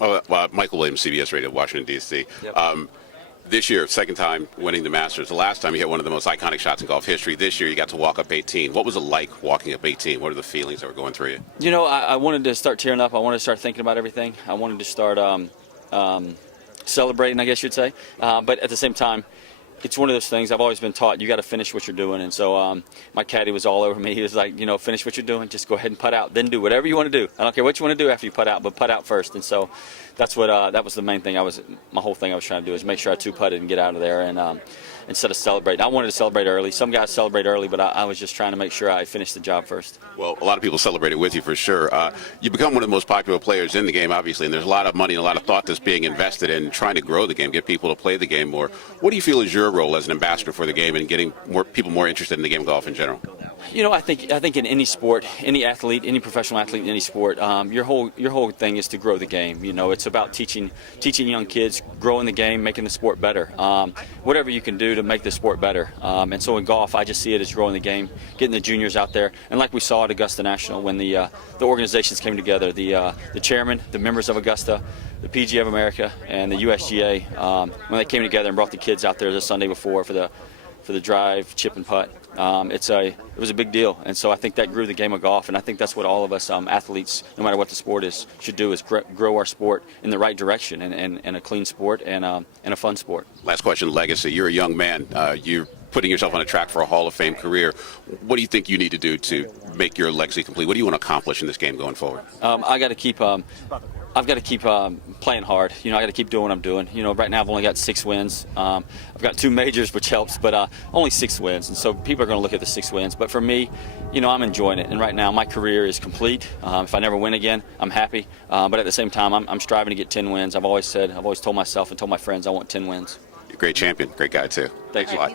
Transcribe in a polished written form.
Michael Williams, CBS Radio, Washington, D.C. Yep. This year, second time winning the Masters. The last time you hit one of the most iconic shots in golf history. This year, you got to walk up 18. What was it like walking up 18? What are the feelings that were going through you? You know, I wanted to start tearing up. I wanted to start thinking about everything. I wanted to start celebrating, I guess you'd say. But at the same time, it's one of those things I've always been taught. You got to finish what you're doing, and so my caddy was all over me. He was like, finish what you're doing. Just go ahead and putt out. Then do whatever you want to do. I don't care what you want to do after you putt out, but putt out first. And so that's what that was the main thing. My whole thing I was trying to do is make sure I two-putted and get out of there. And instead of celebrating, I wanted to celebrate early. Some guys celebrate early, but I was just trying to make sure I finished the job first. Well, a lot of people celebrated with you for sure. You become one of the most popular players in the game, obviously, and there's a lot of money and a lot of thought that's being invested in trying to grow the game, get people to play the game more. What do you feel is your role as an ambassador for the game and getting more people more interested in the game of golf in general? I think in any sport, any athlete, any professional athlete in any sport, your whole thing is to grow the game. It's about teaching young kids, growing the game, making the sport better. Whatever you can do to make the sport better. And so in golf, I just see it as growing the game, getting the juniors out there. And like we saw at Augusta National, when the organizations came together, the chairman, the members of Augusta, the PGA of America, and the USGA, when they came together and brought the kids out there the Sunday before for the drive, chip, and putt. It was a big deal, and so I think that grew the game of golf, and I think that's what all of us athletes, no matter what the sport is, should do, is grow our sport in the right direction, and a clean sport and a fun sport. Last question, legacy. You're a young man. You're putting yourself on a track for a Hall of Fame career. What do you think you need to do to make your legacy complete? What do you want to accomplish in this game going forward? I've got to keep playing hard. I got to keep doing what I'm doing. Right now I've only got 6 wins. I've got 2 majors, which helps, but only 6 wins. And so people are going to look at the 6 wins. But for me, I'm enjoying it. And right now my career is complete. If I never win again, I'm happy. But at the same time, I'm striving to get 10 wins. I've always told myself and told my friends I want 10 wins. You're a great champion. Great guy, too. Thanks a lot.